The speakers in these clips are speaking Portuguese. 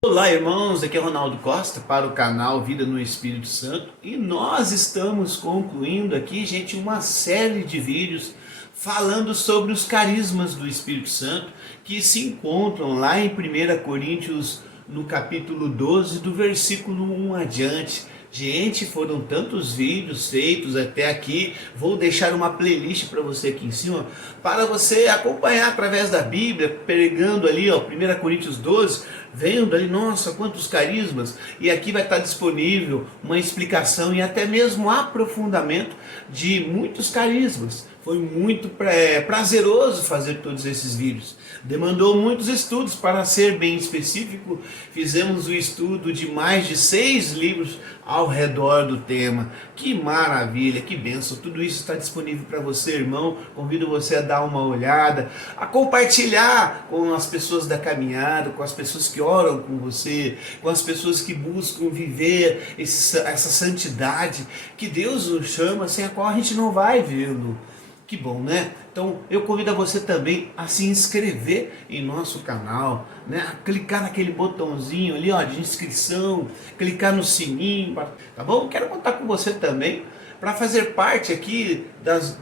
Olá, irmãos, aqui é Ronaldo Costa para o canal Vida no Espírito Santo e nós estamos concluindo aqui, gente, uma série de vídeos falando sobre os carismas do Espírito Santo que se encontram lá em 1 Coríntios, no capítulo 12, do versículo 1 adiante. Gente, foram tantos vídeos feitos até aqui. Vou deixar uma playlist para você aqui em cima, para você acompanhar através da Bíblia, pregando ali, ó, 1 Coríntios 12, vendo ali, nossa, quantos carismas. E aqui vai estar disponível uma explicação e até mesmo aprofundamento de muitos carismas. Foi muito prazeroso fazer todos esses vídeos. Demandou muitos estudos, para ser bem específico. Fizemos o estudo de mais de 6 livros ao redor do tema. Que maravilha, que bênção. Tudo isso está disponível para você, irmão. Convido você a dar uma olhada, a compartilhar com as pessoas da caminhada, com as pessoas que oram com você, com as pessoas que buscam viver essa santidade que Deus nos chama, sem a qual a gente não vai vê-lo. Que bom, né? Então eu convido a você também a se inscrever em nosso canal, né? A clicar naquele botãozinho ali, ó, de inscrição, clicar no sininho, tá bom? Quero contar com você também para fazer parte aqui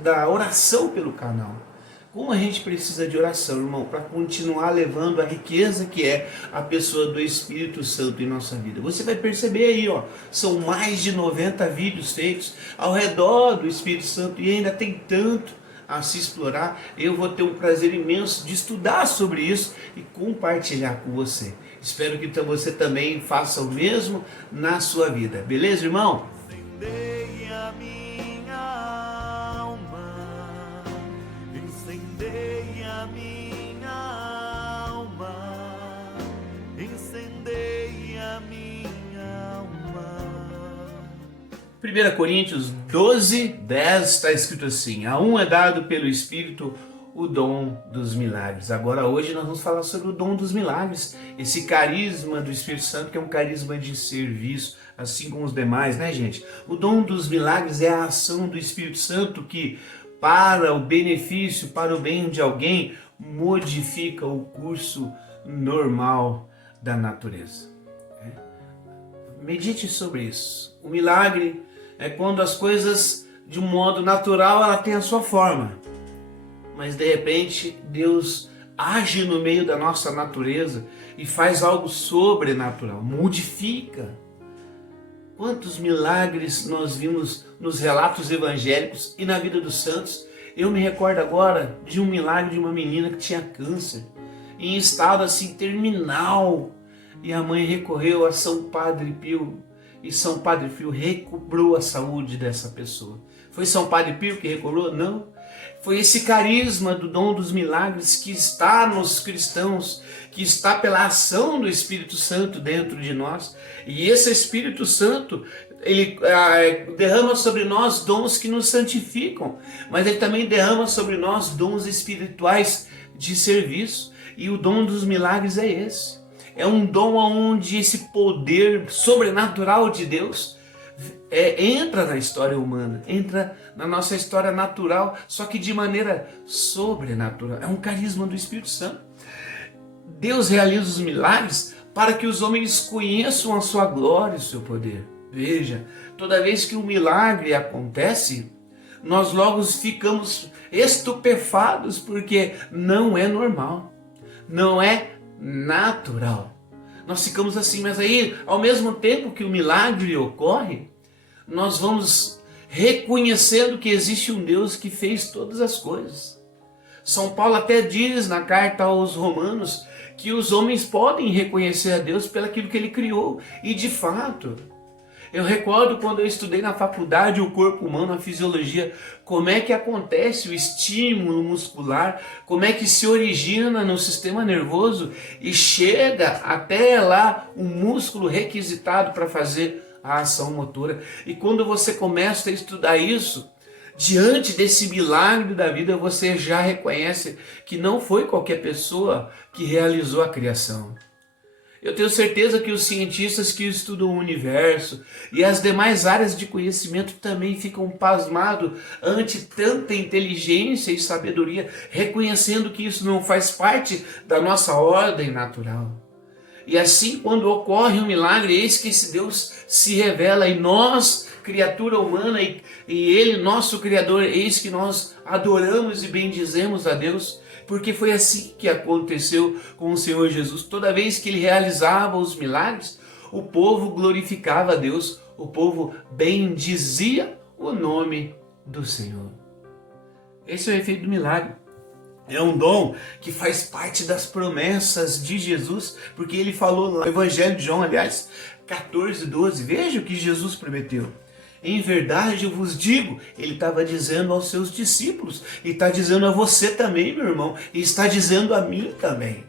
da oração pelo canal. Como a gente precisa de oração, irmão, para continuar levando a riqueza que é a pessoa do Espírito Santo em nossa vida. Você vai perceber aí, ó, são mais de 90 vídeos feitos ao redor do Espírito Santo e ainda tem tanto a se explorar. Eu vou ter um prazer imenso de estudar sobre isso e compartilhar com você. Espero que você também faça o mesmo na sua vida. Beleza, irmão? Incendei a minha alma, incendei a minha alma, incendei a minha alma. 1 Coríntios 12, 10 está escrito assim: a um é dado pelo Espírito o dom dos milagres. Agora hoje nós vamos falar sobre o dom dos milagres, esse carisma do Espírito Santo, que é um carisma de serviço, assim como os demais, né, gente? O dom dos milagres é a ação do Espírito Santo que, para o benefício, para o bem de alguém, modifica o curso normal da natureza. Medite sobre isso. O milagre é quando as coisas, de um modo natural, ela tem a sua forma, mas de repente Deus age no meio da nossa natureza e faz algo sobrenatural, modifica. Quantos milagres nós vimos nos relatos evangélicos e na vida dos santos. Eu me recordo agora de um milagre de uma menina que tinha câncer, em estado assim terminal, e a mãe recorreu a São Padre Pio, e São Padre Pio recobrou a saúde dessa pessoa. Foi São Padre Pio que recobrou? Não. Foi esse carisma do dom dos milagres que está nos cristãos, que está pela ação do Espírito Santo dentro de nós. E esse Espírito Santo, ele derrama sobre nós dons que nos santificam, mas ele também derrama sobre nós dons espirituais de serviço. E o dom dos milagres é esse. É um dom onde esse poder sobrenatural de Deus entra na história humana, entra na nossa história natural, só que de maneira sobrenatural. É um carisma do Espírito Santo. Deus realiza os milagres para que os homens conheçam a sua glória e o seu poder. Veja, toda vez que um milagre acontece, nós logo ficamos estupefados, porque não é normal, não é natural. Nós ficamos assim, mas aí, ao mesmo tempo que o milagre ocorre, nós vamos reconhecendo que existe um Deus que fez todas as coisas. São Paulo até diz na carta aos Romanos que os homens podem reconhecer a Deus pelo aquilo que ele criou. E de fato, eu recordo quando eu estudei na faculdade o corpo humano, a fisiologia, como é que acontece o estímulo muscular, como é que se origina no sistema nervoso e chega até lá o músculo requisitado para fazer a ação motora. E quando você começa a estudar isso, diante desse milagre da vida, você já reconhece que não foi qualquer pessoa que realizou a criação. Eu tenho certeza que os cientistas que estudam o universo e as demais áreas de conhecimento também ficam pasmados ante tanta inteligência e sabedoria, reconhecendo que isso não faz parte da nossa ordem natural. E assim, quando ocorre um milagre, eis que esse Deus se revela e nós, criatura humana, e Ele, nosso Criador, eis que nós adoramos e bendizemos a Deus, porque foi assim que aconteceu com o Senhor Jesus. Toda vez que Ele realizava os milagres, o povo glorificava a Deus, o povo bendizia o nome do Senhor. Esse é o efeito do milagre. É um dom que faz parte das promessas de Jesus, porque ele falou no Evangelho de João, aliás, 14:12. Veja o que Jesus prometeu. Em verdade eu vos digo, ele estava dizendo aos seus discípulos, e está dizendo a você também, meu irmão, e está dizendo a mim também.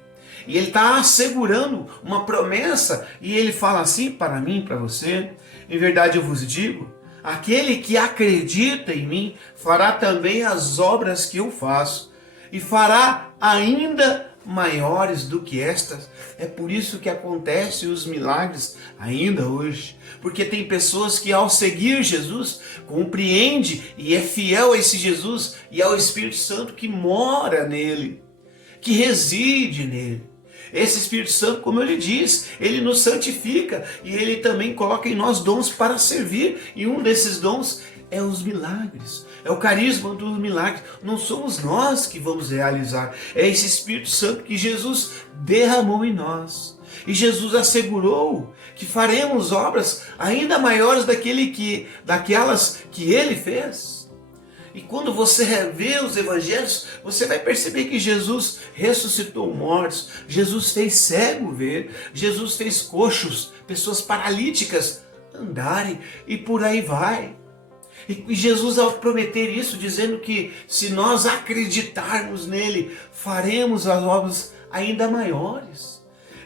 E ele está assegurando uma promessa, e ele fala assim para mim, para você: em verdade eu vos digo, aquele que acredita em mim fará também as obras que eu faço, e fará ainda maiores do que estas. É por isso que acontecem os milagres ainda hoje, porque tem pessoas que ao seguir Jesus, compreende e é fiel a esse Jesus e ao Espírito Santo que mora nele, que reside nele. Esse Espírito Santo, como eu lhe disse, ele nos santifica e ele também coloca em nós dons para servir, e um desses dons é os milagres, é o carisma dos milagres. Não somos nós que vamos realizar, é esse Espírito Santo que Jesus derramou em nós. E Jesus assegurou que faremos obras ainda maiores daquelas que ele fez. E quando você revê os evangelhos, você vai perceber que Jesus ressuscitou mortos, Jesus fez cego ver, Jesus fez coxos, pessoas paralíticas andarem, e por aí vai. E Jesus, ao prometer isso, dizendo que se nós acreditarmos nele, faremos as obras ainda maiores.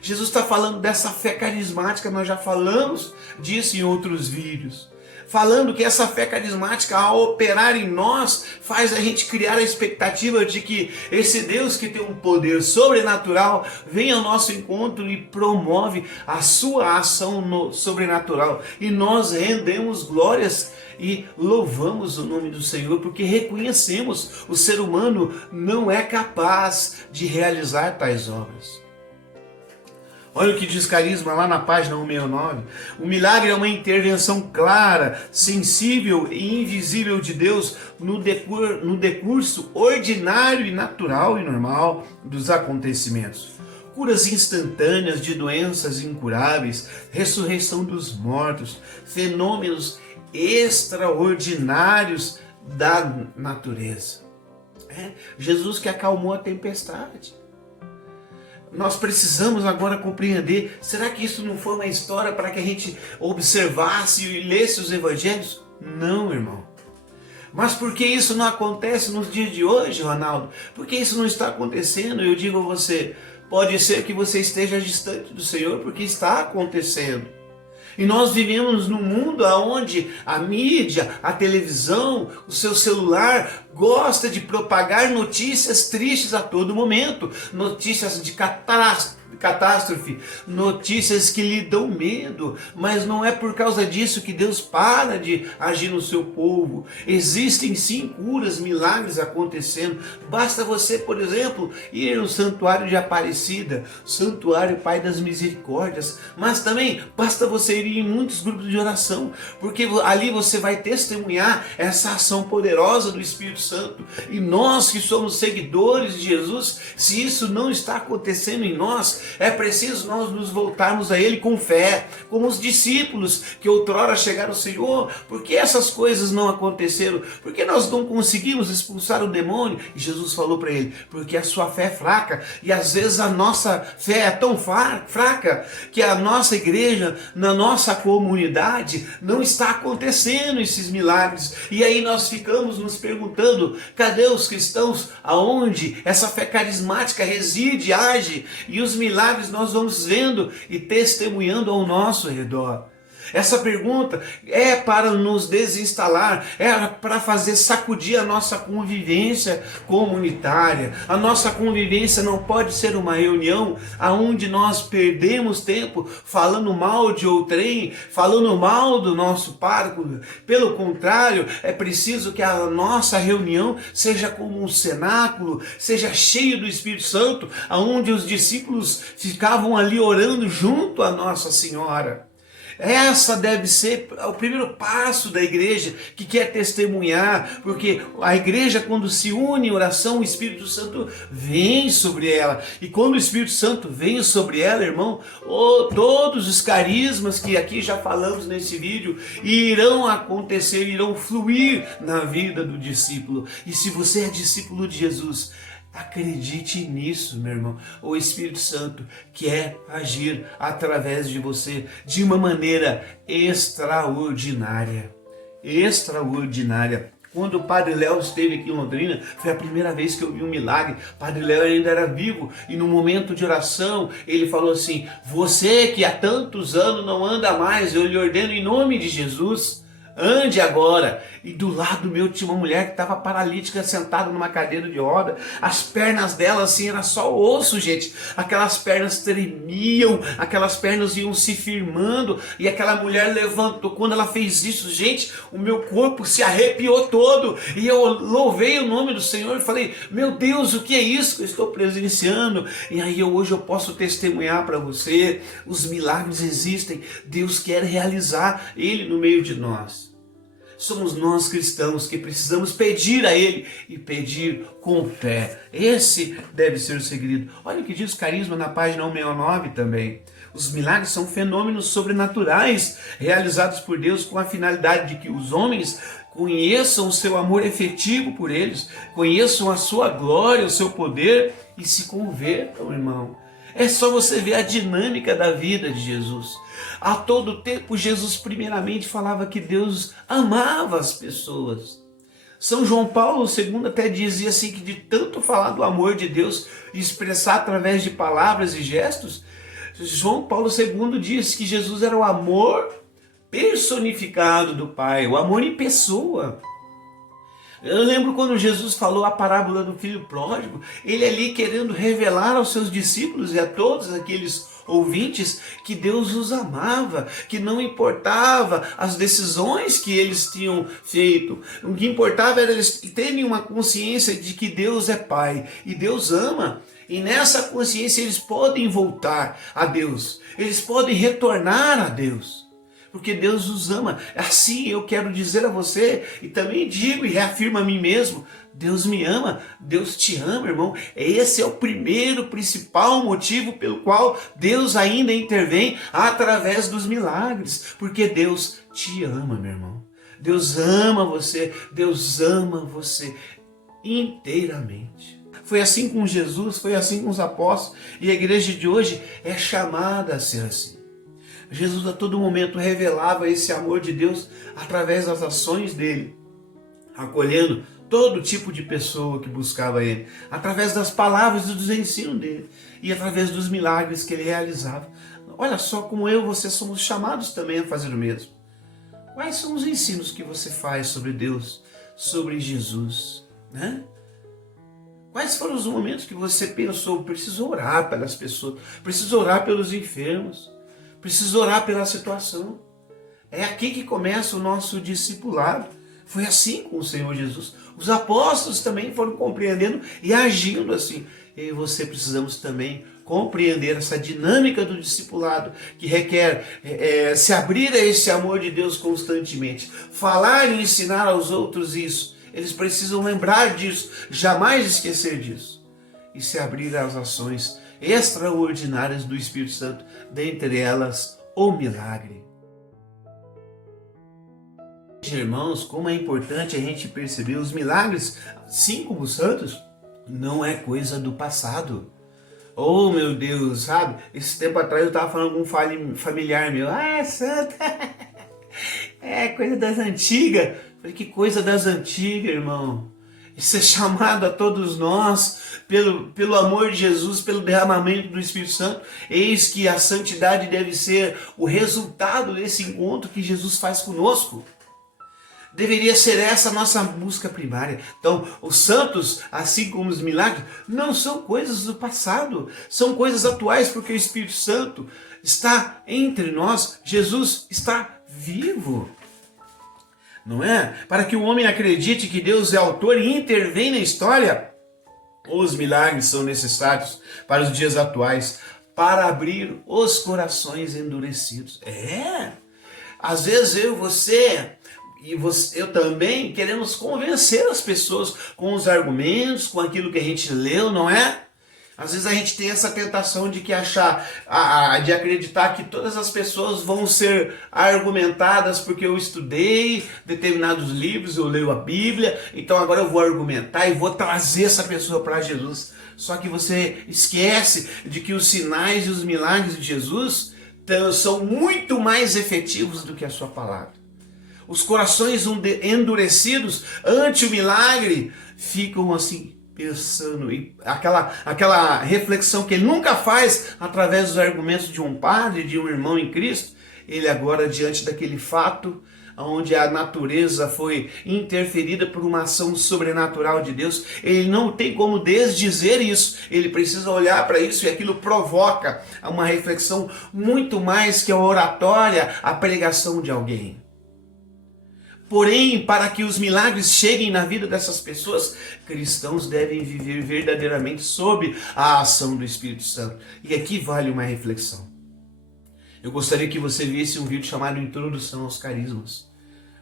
Jesus está falando dessa fé carismática, nós já falamos disso em outros vídeos. Falando que essa fé carismática, ao operar em nós, faz a gente criar a expectativa de que esse Deus que tem um poder sobrenatural vem ao nosso encontro e promove a sua ação sobrenatural. E nós rendemos glórias e louvamos o nome do Senhor, porque reconhecemos o ser humano não é capaz de realizar tais obras. Olha o que diz Carisma lá na página 169. O milagre é uma intervenção clara, sensível e invisível de Deus no decurso ordinário e natural e normal dos acontecimentos. Curas instantâneas de doenças incuráveis, ressurreição dos mortos, fenômenos extraordinários da natureza. Jesus que acalmou a tempestade. Nós precisamos agora compreender, será que isso não foi uma história para que a gente observasse e lesse os evangelhos? Não, irmão. Mas por que isso não acontece nos dias de hoje, Ronaldo? Por que isso não está acontecendo? Eu digo a você, pode ser que você esteja distante do Senhor, porque está acontecendo. E nós vivemos num mundo onde a mídia, a televisão, o seu celular gosta de propagar notícias tristes a todo momento, notícias de catástrofe, notícias que lhe dão medo, mas não é por causa disso que Deus para de agir no seu povo. Existem sim curas, milagres acontecendo. Basta você, por exemplo, ir no santuário de Aparecida, santuário Pai das Misericórdias, mas também basta você ir em muitos grupos de oração, porque ali você vai testemunhar essa ação poderosa do Espírito Santo. E nós que somos seguidores de Jesus, se isso não está acontecendo em nós, é preciso nós nos voltarmos a Ele com fé, como os discípulos que outrora chegaram ao Senhor. Por que essas coisas não aconteceram? Por que nós não conseguimos expulsar o demônio? E Jesus falou para ele, porque a sua fé é fraca. E às vezes a nossa fé é tão fraca que a nossa igreja, na nossa comunidade, não está acontecendo esses milagres. E aí nós ficamos nos perguntando, cadê os cristãos? Aonde essa fé carismática reside, age? E os milagres nós vamos vendo e testemunhando ao nosso redor. Essa pergunta é para nos desinstalar, é para fazer sacudir a nossa convivência comunitária. A nossa convivência não pode ser uma reunião onde nós perdemos tempo falando mal de outrem, falando mal do nosso pároco. Pelo contrário, é preciso que a nossa reunião seja como um cenáculo, seja cheio do Espírito Santo, onde os discípulos ficavam ali orando junto a Nossa Senhora. Essa deve ser o primeiro passo da igreja que quer testemunhar, porque a igreja, quando se une em oração, o Espírito Santo vem sobre ela. E quando o Espírito Santo vem sobre ela, irmão, todos os carismas que aqui já falamos nesse vídeo irão acontecer, irão fluir na vida do discípulo. E se você é discípulo de Jesus, acredite nisso, meu irmão. O Espírito Santo quer agir através de você de uma maneira extraordinária. Extraordinária. Quando o Padre Léo esteve aqui em Londrina, foi a primeira vez que eu vi um milagre. O Padre Léo ainda era vivo e no momento de oração ele falou assim: você que há tantos anos não anda mais, eu lhe ordeno em nome de Jesus, ande agora. E do lado meu tinha uma mulher que estava paralítica, sentada numa cadeira de roda. As pernas dela assim, era só osso, gente. Aquelas pernas tremiam, aquelas pernas iam se firmando. E aquela mulher levantou. Quando ela fez isso, gente, o meu corpo se arrepiou todo. E eu louvei o nome do Senhor e falei: meu Deus, o que é isso que eu estou presenciando? E aí hoje eu posso testemunhar para você. Os milagres existem. Deus quer realizar ele no meio de nós. Somos nós cristãos que precisamos pedir a Ele e pedir com fé. Esse deve ser o segredo. Olha o que diz o Carisma na página 169 também. Os milagres são fenômenos sobrenaturais realizados por Deus com a finalidade de que os homens conheçam o seu amor efetivo por eles, conheçam a sua glória, o seu poder e se convertam, irmão. É só você ver a dinâmica da vida de Jesus. A todo tempo, Jesus primeiramente falava que Deus amava as pessoas. São João Paulo II até dizia assim que de tanto falar do amor de Deus e expressar através de palavras e gestos, João Paulo II disse que Jesus era o amor personificado do Pai, o amor em pessoa. Eu lembro quando Jesus falou a parábola do filho pródigo, ele ali querendo revelar aos seus discípulos e a todos aqueles ouvintes que Deus os amava, que não importava as decisões que eles tinham feito, o que importava era eles terem uma consciência de que Deus é Pai e Deus ama. E nessa consciência eles podem voltar a Deus, eles podem retornar a Deus. Porque Deus os ama. Assim eu quero dizer a você, e também digo e reafirmo a mim mesmo, Deus me ama, Deus te ama, irmão. Esse é o primeiro, principal motivo pelo qual Deus ainda intervém através dos milagres. Porque Deus te ama, meu irmão. Deus ama você inteiramente. Foi assim com Jesus, foi assim com os apóstolos, e a igreja de hoje é chamada a ser assim. Jesus a todo momento revelava esse amor de Deus através das ações dele, acolhendo todo tipo de pessoa que buscava ele, através das palavras e dos ensinos dele, e através dos milagres que ele realizava. Olha só como eu e você somos chamados também a fazer o mesmo. Quais são os ensinos que você faz sobre Deus, sobre Jesus, né? Quais foram os momentos que você pensou: preciso orar pelas pessoas, preciso orar pelos enfermos, preciso orar pela situação? É aqui que começa o nosso discipulado. Foi assim com o Senhor Jesus. Os apóstolos também foram compreendendo e agindo assim. Eu e você precisamos também compreender essa dinâmica do discipulado, que requer se abrir a esse amor de Deus constantemente. Falar e ensinar aos outros isso. Eles precisam lembrar disso, jamais esquecer disso. E se abrir às ações extraordinárias do Espírito Santo, dentre elas o milagre. Irmãos, como é importante a gente perceber os milagres, assim como os santos, não é coisa do passado. Oh meu Deus, sabe? Esse tempo atrás eu estava falando com um familiar meu: santo, é coisa das antigas. Falei: que coisa das antigas, irmão? Isso é chamado a todos nós, pelo amor de Jesus, pelo derramamento do Espírito Santo. Eis que a santidade deve ser o resultado desse encontro que Jesus faz conosco. Deveria ser essa a nossa busca primária. Então, os santos, assim como os milagres, não são coisas do passado, são coisas atuais, porque o Espírito Santo está entre nós, Jesus está vivo. Não é? Para que o homem acredite que Deus é autor e intervém na história, os milagres são necessários para os dias atuais, para abrir os corações endurecidos. Às vezes eu também queremos convencer as pessoas com os argumentos, com aquilo que a gente leu, não é? Às vezes a gente tem essa tentação de de acreditar que todas as pessoas vão ser argumentadas porque eu estudei determinados livros, eu leio a Bíblia, então agora eu vou argumentar e vou trazer essa pessoa para Jesus. Só que você esquece de que os sinais e os milagres de Jesus são muito mais efetivos do que a sua palavra. Os corações endurecidos ante o milagre ficam assim pensando, e aquela reflexão que ele nunca faz através dos argumentos de um padre, de um irmão em Cristo, ele agora diante daquele fato onde a natureza foi interferida por uma ação sobrenatural de Deus, ele não tem como desdizer isso, ele precisa olhar para isso e aquilo provoca uma reflexão muito mais que a oratória, a pregação de alguém. Porém, para que os milagres cheguem na vida dessas pessoas, cristãos devem viver verdadeiramente sob a ação do Espírito Santo. E aqui vale uma reflexão. Eu gostaria que você visse um vídeo chamado Introdução aos Carismas.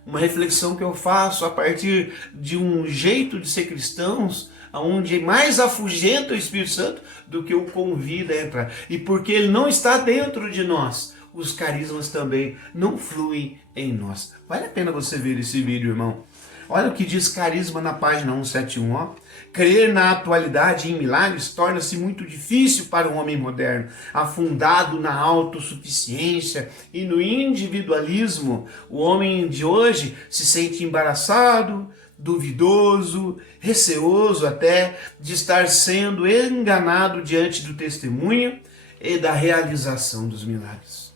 Uma reflexão que eu faço a partir de um jeito de ser cristãos, onde mais afugenta o Espírito Santo do que o convida a entrar. E porque ele não está dentro de nós, os carismas também não fluem em nós. Vale a pena você ver esse vídeo, irmão. Olha o que diz carisma na página 171. Ó. Crer na atualidade em milagres torna-se muito difícil para um homem moderno, afundado na autossuficiência e no individualismo. O homem de hoje se sente embaraçado, duvidoso, receoso até de estar sendo enganado diante do testemunho e da realização dos milagres.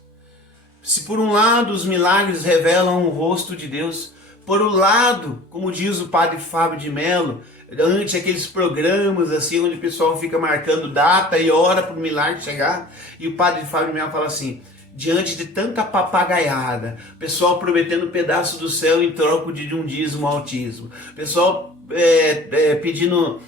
Se por um lado os milagres revelam o rosto de Deus, por um lado, como diz o padre Fábio de Mello, ante aqueles programas assim, onde o pessoal fica marcando data e hora para o milagre chegar, e o padre Fábio de Mello fala assim, diante de tanta papagaiada, pessoal prometendo um pedaço do céu em troca de um dízimo altíssimo, pessoal pedindo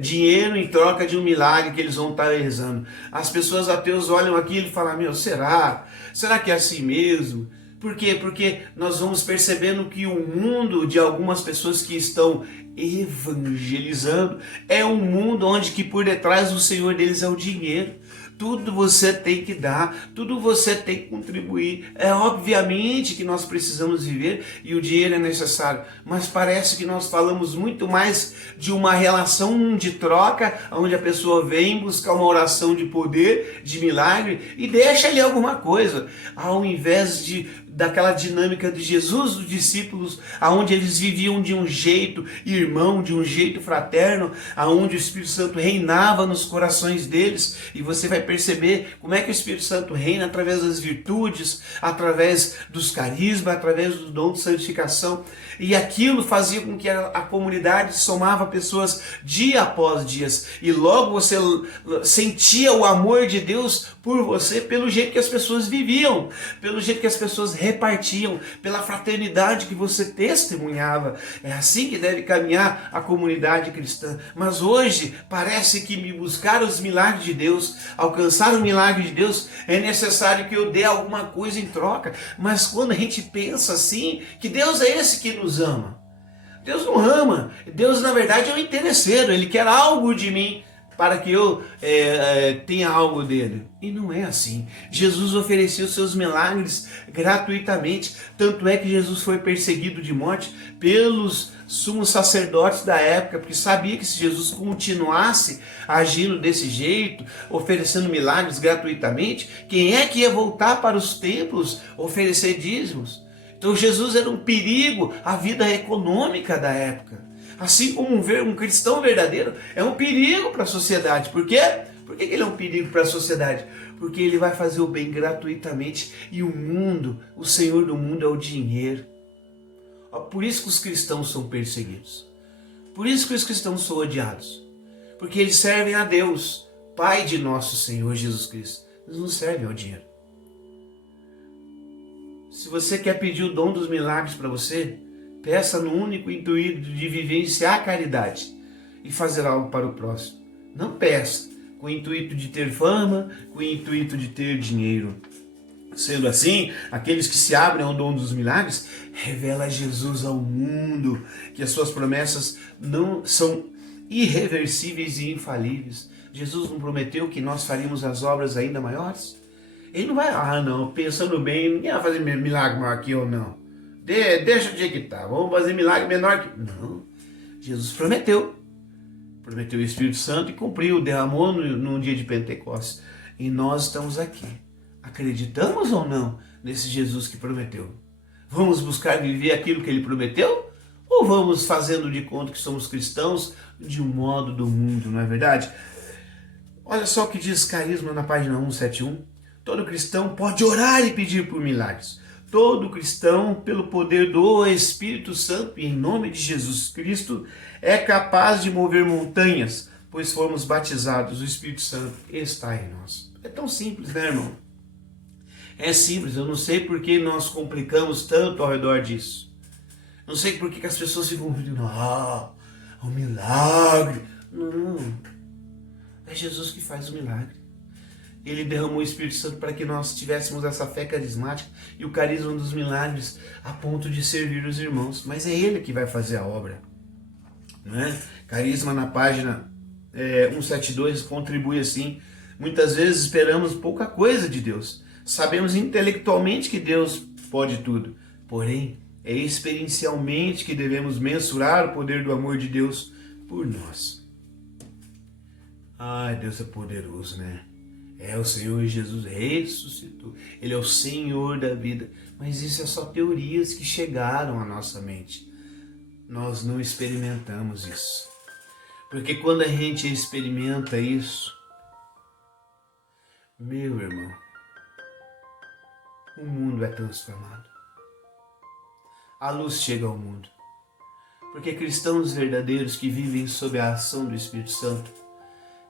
dinheiro em troca de um milagre que eles vão estar rezando. As pessoas ateus olham aquilo e falam, será? Será que é assim mesmo? Por quê? Porque nós vamos percebendo que o mundo de algumas pessoas que estão evangelizando é um mundo onde que por detrás do Senhor deles é o dinheiro. Tudo você tem que dar, tudo você tem que contribuir. É obviamente que nós precisamos viver e o dinheiro é necessário, mas parece que nós falamos muito mais de uma relação de troca, onde a pessoa vem buscar uma oração de poder, de milagre e deixa ali alguma coisa, ao invés daquela dinâmica de Jesus, dos discípulos, aonde eles viviam de um jeito irmão, de um jeito fraterno, aonde o Espírito Santo reinava nos corações deles, e você vai perceber como é que o Espírito Santo reina através das virtudes, através dos carismas, através do dom de santificação, e aquilo fazia com que a comunidade somava pessoas dia após dia, e logo você sentia o amor de Deus por você, pelo jeito que as pessoas viviam, pelo jeito que as pessoas repartiam, pela fraternidade que você testemunhava. É assim que deve caminhar a comunidade cristã. Mas hoje parece que me buscar os milagres de Deus, alcançar o milagre de Deus, é necessário que eu dê alguma coisa em troca. Mas quando a gente pensa assim, que Deus é esse que nos ama. Deus não ama. Deus na verdade é um interesseiro, Ele quer algo de mim para que eu tenha algo dele. E não é assim. Jesus ofereceu seus milagres gratuitamente. Tanto é que Jesus foi perseguido de morte pelos sumos sacerdotes da época, porque sabia que se Jesus continuasse agindo desse jeito, oferecendo milagres gratuitamente, quem é que ia voltar para os templos oferecer dízimos? Então Jesus era um perigo à vida econômica da época. Assim como um cristão verdadeiro é um perigo para a sociedade. Por quê? Por que ele é um perigo para a sociedade? Porque ele vai fazer o bem gratuitamente e o mundo, o Senhor do mundo é o dinheiro. Por isso que os cristãos são perseguidos. Por isso que os cristãos são odiados. Porque eles servem a Deus, Pai de nosso Senhor Jesus Cristo. Eles não servem ao dinheiro. Se você quer pedir o dom dos milagres para você, peça no único intuito de vivenciar a caridade e fazer algo para o próximo. Não peça com o intuito de ter fama, com o intuito de ter dinheiro. Sendo assim, aqueles que se abrem ao dom dos milagres, revela Jesus ao mundo, que as suas promessas não são irreversíveis e infalíveis. Jesus não prometeu que nós faríamos as obras ainda maiores? Ele não vai, não, pensando bem, ninguém vai fazer milagre maior que eu, não. Deixa do jeito que tá, vamos fazer milagre menor que... Não, Jesus prometeu. Prometeu o Espírito Santo e cumpriu, derramou no dia de Pentecostes. E nós estamos aqui. Acreditamos ou não nesse Jesus que prometeu? Vamos buscar viver aquilo que ele prometeu? Ou vamos fazendo de conta que somos cristãos de um modo do mundo, não é verdade? Olha só o que diz Carisma na página 171. Todo cristão pode orar e pedir por milagres. Todo cristão, pelo poder do Espírito Santo e em nome de Jesus Cristo, é capaz de mover montanhas, pois fomos batizados, o Espírito Santo está em nós. É tão simples, né, irmão? É simples, eu não sei por que nós complicamos tanto ao redor disso. Não sei por que as pessoas ficam pedindo, é um milagre. Não, é Jesus que faz o milagre. Ele derramou o Espírito Santo para que nós tivéssemos essa fé carismática e o carisma dos milagres a ponto de servir os irmãos. Mas é Ele que vai fazer a obra. Não é? Carisma na página 172 contribui assim. Muitas vezes esperamos pouca coisa de Deus. Sabemos intelectualmente que Deus pode tudo. Porém, é experiencialmente que devemos mensurar o poder do amor de Deus por nós. Deus é poderoso, né? O Senhor Jesus ressuscitou. Ele é o Senhor da vida. Mas isso é só teorias que chegaram à nossa mente. Nós não experimentamos isso. Porque quando a gente experimenta isso, meu irmão, o mundo é transformado. A luz chega ao mundo. Porque cristãos verdadeiros que vivem sob a ação do Espírito Santo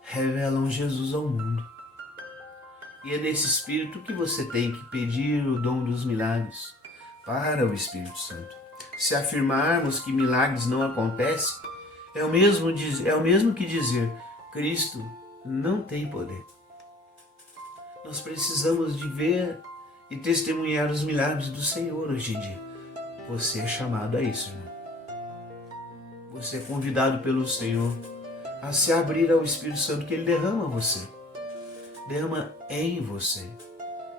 revelam Jesus ao mundo. E é nesse Espírito que você tem que pedir o dom dos milagres para o Espírito Santo. Se afirmarmos que milagres não acontecem, é o mesmo que dizer Cristo não tem poder. Nós precisamos de ver e testemunhar os milagres do Senhor hoje em dia. Você é chamado a isso, irmão. Você é convidado pelo Senhor a se abrir ao Espírito Santo que Ele derrama a você. Derrama em você.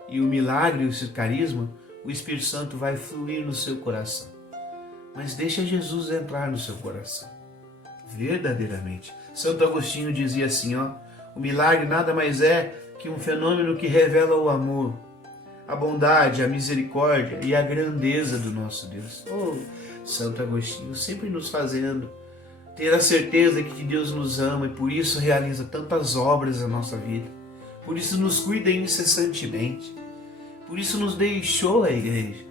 E o milagre, o carisma, o Espírito Santo vai fluir no seu coração. Mas deixa Jesus entrar no seu coração. Verdadeiramente. Santo Agostinho dizia assim, o milagre nada mais é que um fenômeno que revela o amor, a bondade, a misericórdia e a grandeza do nosso Deus. Santo Agostinho, sempre nos fazendo ter a certeza que Deus nos ama e por isso realiza tantas obras na nossa vida. Por isso nos cuida incessantemente. Por isso nos deixou a igreja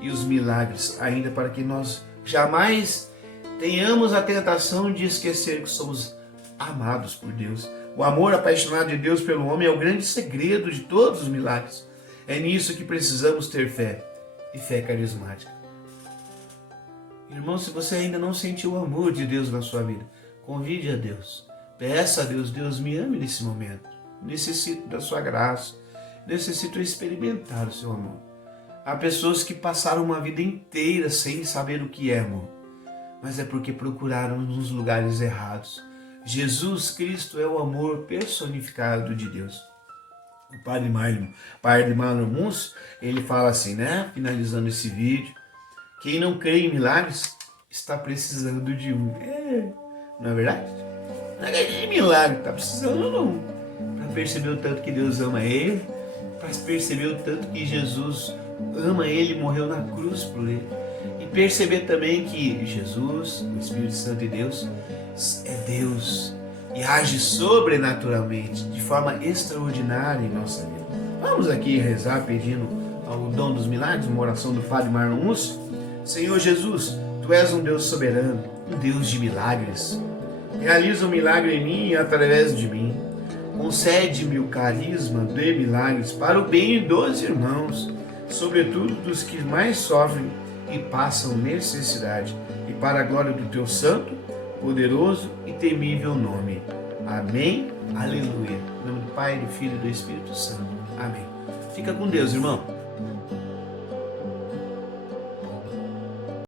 e os milagres, ainda para que nós jamais tenhamos a tentação de esquecer que somos amados por Deus. O amor apaixonado de Deus pelo homem é o grande segredo de todos os milagres. É nisso que precisamos ter fé, e fé carismática. Irmão, se você ainda não sentiu o amor de Deus na sua vida, convide a Deus. Peça a Deus, Deus me ame nesse momento. Necessito da sua graça, necessito experimentar o seu amor. Há pessoas que passaram uma vida inteira sem saber o que é amor, mas é porque procuraram nos lugares errados. Jesus Cristo é o amor personificado de Deus. O Padre Marlon Muncio, ele fala assim, finalizando esse vídeo, quem não crê em milagres está precisando de um. Não é verdade? Não é de milagre, está precisando não. Para perceber o tanto que Deus ama ele, para perceber o tanto que Jesus ama ele e morreu na cruz por ele. perceber também que Jesus, o Espírito Santo de Deus, é Deus e age sobrenaturalmente, de forma extraordinária em nossa vida. Vamos aqui rezar pedindo o dom dos milagres, uma oração do Padre Marlon Musso. Senhor Jesus, Tu és um Deus soberano, um Deus de milagres. Realiza um milagre em mim e através de mim. Concede-me o carisma de milagres para o bem dos irmãos, sobretudo dos que mais sofrem e passam necessidade, e para a glória do Teu santo, poderoso e temível nome. Amém. Aleluia. Em nome do Pai, do Filho e do Espírito Santo. Amém. Fica com Deus, irmão.